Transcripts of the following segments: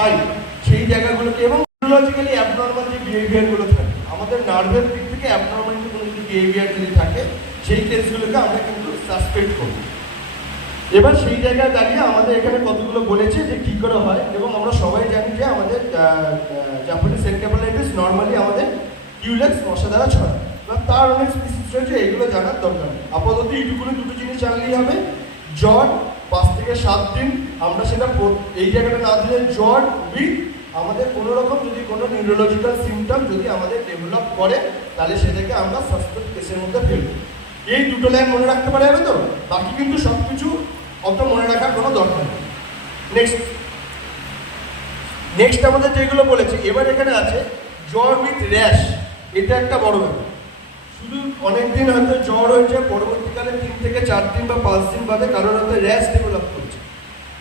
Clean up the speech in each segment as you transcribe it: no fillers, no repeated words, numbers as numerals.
পাই সেই জায়গাগুলোকে, এবং নিউরোলজিক্যালি অ্যাবনর্মাল যে বিহেভিয়ারগুলো থাকে, আমাদের নার্ভের দিক থেকে অ্যাবনর্মালিটি কোনো যদি বিহেভিয়ার যদি থাকে, সেই কেসগুলোকে আমরা কিন্তু সাসপেক্ট করি। এবার সেই জায়গায় দাঁড়িয়ে আমাদের এখানে কতগুলো বলেছে যে কী করে হয়, এবং আমরা সবাই জানি যে আমাদের জাপানিজ এনকেফালাইটিস নর্মালি আমাদের কিউলেক্স মশা দ্বারা ছড়ায়, এবং তার অনেক স্পিসিস রয়েছে, এগুলো জানার দরকার নেই। আপাতত এইটুকুনি দুটো জিনিস জানলেই হবে। জ্বর 5 থেকে 7 দিন, আমরা সেটা এই জায়গাটা না দিলে জ্বর উইথ আমাদের কোনো রকম যদি কোনো নিউরোলজিক্যাল সিমটম যদি আমাদের ডেভেলপ করে, তাহলে সেটাকে আমরা সাসপেক্ট কেসের মধ্যে ফেলবো। এই দুটো লাইন মনে রাখতে পারা যাবে তো, বাকি কিন্তু সব কিছু অত মনে রাখার কোনো দরকার নেই। নেক্সট আমাদের যেগুলো বলেছে, এবার এখানে আছে জ্বর উইথ র্যাশ। এটা একটা বড় ব্যাপার। শুধু অনেকদিন হয়তো জ্বর হয়েছে, পরবর্তীকালে 3 থেকে 4 দিন বা 5 দিন বাদে কারোর হয়তো র্যাশ ডেভেলপ করছে,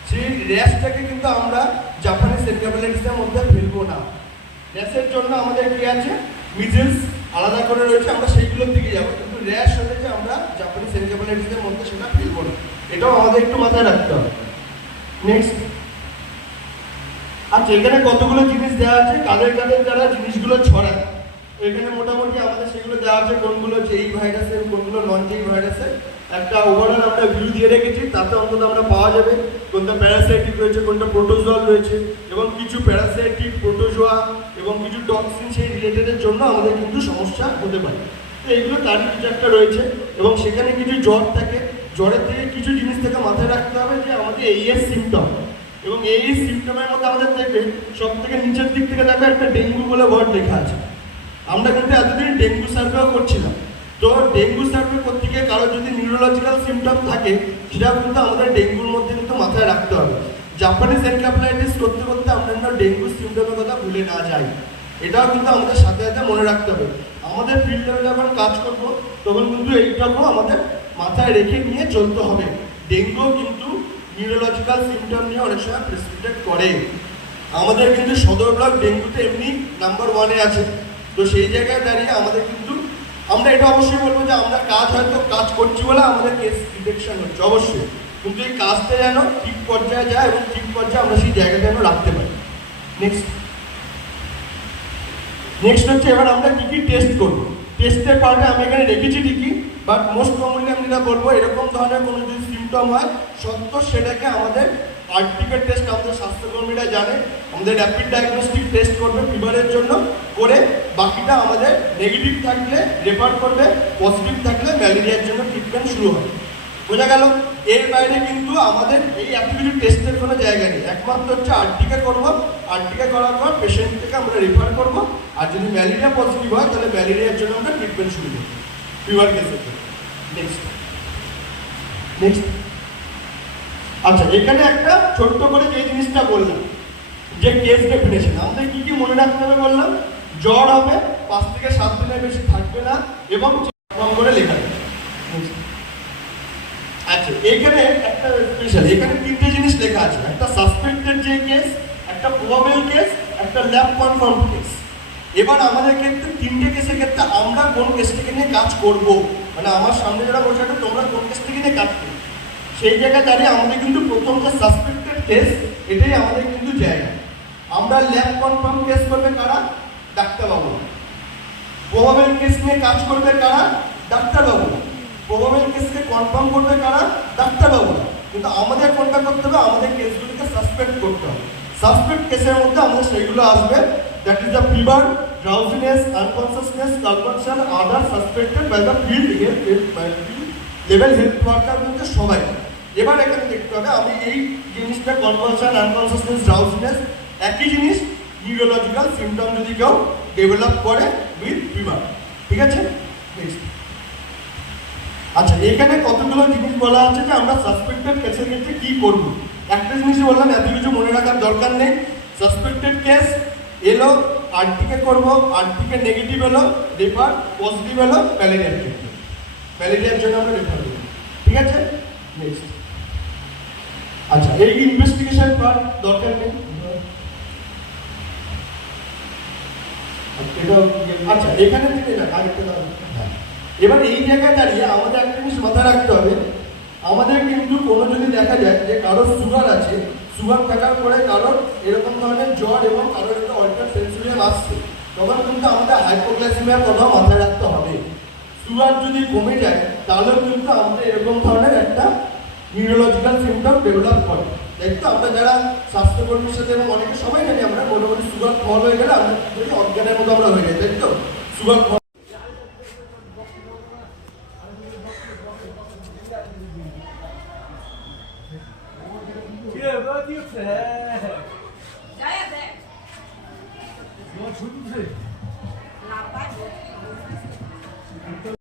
সেই র্যাশটাকে কিন্তু আমরা জাপানিজ এনকেফালাইটিসের মধ্যে ফেলবো না। র্যাশের জন্য আমাদের কি আছে, মিজেলস আলাদা করে রয়েছে, আমরা সেইগুলোর দিকে যাবো, কিন্তু র্যাশ হলে যে আমরা জাপানিজ এনকেফালাইটিসের মধ্যে সেটা ফেলবো না, এটাও আমাদের একটু মাথায় রাখতে হবে। নেক্সট, আচ্ছা এখানে কতগুলো জিনিস দেওয়া আছে, কাদের কাদের দ্বারা জিনিসগুলো ছড়ায়, এখানে মোটামুটি আমাদের সেগুলো দেওয়া আছে, কোনগুলো যেই ভাইরাসের, কোনগুলো নন যেই ভাইরাসের একটা ওভারঅল আমরা ভিউ দিয়ে রেখেছি। তাতে অন্তত আমরা পাওয়া যাবে কোনটা প্যারাসাইটিক রয়েছে, কোনটা প্রোটোজোয়াল রয়েছে, এবং কিছু প্যারাসাইটিক, প্রোটোজোয়া এবং কিছু টক্সিন সেই রিলেটেডের জন্য আমাদের কিন্তু সমস্যা হতে পারে। তো এইগুলো তারই কিছু একটা রয়েছে, এবং সেখানে কিছু জ্বর থাকে, জ্বরের থেকে কিছু জিনিস থেকে মাথায় রাখতে হবে যে আমাদের এই সিমটম, এবং এই সিমটমের মধ্যে আমাদের দেখবে সব থেকে নিচের দিক থেকে দেখবে একটা ডেঙ্গু বলে ওয়ার্ড লেখা আছে। আমরা কিন্তু এতদিন ডেঙ্গু সার্ভেও করছিলাম, তো ডেঙ্গু সার্ভে করতে গিয়ে কারো যদি নিউরোলজিক্যাল সিমটম থাকে, সেটা কিন্তু আমাদের ডেঙ্গুর মধ্যে কিন্তু মাথায় রাখতে হবে। জাপানিজ এনকেফালাইটিস করতে করতে আমরা যেন ডেঙ্গু সিমটমের কথা ভুলে না যাই, এটাও কিন্তু আমাদের সাথে সাথে মনে রাখতে হবে। আমাদের ফিল্ড লেভেলে যখন কাজ করবো তখন কিন্তু এইটাকেও আমাদের মাথায় রেখে নিয়ে চলতে হবে। ডেঙ্গু কিন্তু নিউরোলজিক্যাল সিমটম নিয়ে অনেক সময় প্রেসক্রিপ্টেড করে। আমাদের কিন্তু সদর ব্লক ডেঙ্গুতে এমনি নাম্বার 1-এ আছে, তো সেই জায়গায় দাঁড়িয়ে আমাদের কিন্তু আমরা এটা অবশ্যই বলবো যে আমরা কাজ করছি বলে আমাদের কেস ডিটেকশন হচ্ছে অবশ্যই, কিন্তু এই কাজটা যেন ঠিক পর্যায়ে যায় এবং ঠিক পর্যায়ে আমরা সেই জায়গাটা যেন রাখতে পারি। নেক্সট হচ্ছে এবার আমরা কি কি টেস্ট করবো। টেস্টের পার্টে আমি এখানে রেখেছি ঠিকই, বাট মোস্ট কমনলি আমি যেটা বলবো, এরকম ধরনের কোনো যদি সিমটম হয় সত্য, সেটাকে আমাদের আরটিকে টেস্ট আমাদের স্বাস্থ্যকর্মীরা জানে, আমাদের র্যাপিড ডায়াগনস্টিক টেস্ট করবে ফিভারের জন্য, করে বাকিটা আমাদের নেগেটিভ থাকলে রেফার করবে, পজিটিভ থাকলে ম্যালেরিয়ার জন্য ট্রিটমেন্ট শুরু হবে। বোঝা গেল? এর বাইরে কিন্তু আমাদের এই অ্যাক্টিভিটি টেস্টের কোনো জায়গা নেই, একমাত্র হচ্ছে আরটিকে করবো, আরটিকে করার পর পেশেন্টকে আমরা রেফার করবো, আর যদি ম্যালেরিয়া পজিটিভ হয় তাহলে ম্যালেরিয়ার জন্য আমরা ট্রিটমেন্ট শুরু করবো ফিভার কেসের জন্য। নেক্সট আচ্ছা, এখানে একটা ছোট্ট করে যে জিনিসটা বললাম যে কেস ডেফিনেশন, আমাদের কি কি মনে রাখতে হবে বললাম, জ্বর হবে 5 থেকে 7 দিনের বেশি থাকবে না, এবং কম করে লেখা যাবে। আচ্ছা, এখানে একটা স্পেশাল, এখানে 3টে জিনিস লেখা আছে, একটা সাসপেক্টেড যে কেস, একটা প্রবাবল কেস, একটা ল্যাব কনফার্ম কেস। এবার আমাদের ক্ষেত্রে 3টে কেসের ক্ষেত্রে আমরা কোন কেসটাকে নিয়ে কাজ করব, মানে আমার সামনে যারা বসে আছে তোমরা কোন কেসটাকে নিয়ে কাজ করবে, সেই জায়গায় দাঁড়িয়ে আমাদের কিন্তু প্রথম যে সাসপেক্টেড কেস, এটাই আমাদের কিন্তু জায়গা। আমরা ল্যাব কনফার্ম কেস করবে কারা? ডাক্তারবাবু। প্রবাবল কেস নিয়ে কাজ করবে কারা? ডাক্তারবাবু। প্রবাবল কেসকে কনফার্ম করবে কারা? ডাক্তারবাবু। কিন্তু আমাদের কোনটা করতে হবে, আমাদের কেসগুলিকে সাসপেক্ট করতে হবে। সাসপেক্ট কেসের মধ্যে আমাদের সেইগুলো আসবে, that is the fever, drowsiness, unconsciousness, convulsion, other suspected by the field level health worker বলতে সবাই। এবার এখানে দেখতে হবে আমি এই জিনিসটা কনভালশন, আনকনসিয়াসনেস, ড্রাউজিনেস একই জিনিস, নিউরোলজিক্যাল সিমটম যদি কেউ ডেভেলপ করে উইথ ফিভার, ঠিক আছে? নেক্সট, আচ্ছা এখানে কতগুলো জিনিস বলা আছে যে আমরা সাসপেক্টেড কেসের ক্ষেত্রে কি করব। একটা জিনিসই বললাম, এত কিছু মনে রাখার দরকার নেই। সাসপেক্টেড কেস এলো, আরটিকে করবো, আরটিকে নেগেটিভ এলো রেফার, পজিটিভ এলো ম্যালেরিয়ার ক্ষেত্রে, ম্যালেরিয়ার জন্য আমরা রেফার করব, ঠিক আছে? নেক্সট, আচ্ছা এই ইনভেস্টিগেশন পার্ট দরকার নেই। আচ্ছা এখানে থেকে না আরেকটা, এবার এই জায়গায় দাঁড়িয়ে আমাদের একটা জিনিস মাথায় রাখতে হবে, আমাদের কিন্তু কোনো যদি দেখা যায় যে কারোর সুগার আছে, সুগার থাকার পরে কারোর এরকম ধরনের জ্বর এবং কারোর একটা অল্টার সেন্সুরিয়াম আসছে, তখন কিন্তু আমাদের হাইপোগ্লাইসেমিয়ার কথা মাথায় রাখতে হবে। সুগার যদি কমে যায় তাহলেও কিন্তু আমাদের এরকম ধরনের একটা নিউরোলজিক্যাল সিমটম ডেভেলপ করে। তাই তো আমরা যারা স্বাস্থ্যকর্মীর সাথে এবং অনেকে সবাই জানি আমরা মোটামুটি সুগার ফল হয়ে গেলে আমরা যদি অজ্ঞানের মতো আমরা হয়ে যাই, তাই তো sugar fall. Ja, ja, sehr.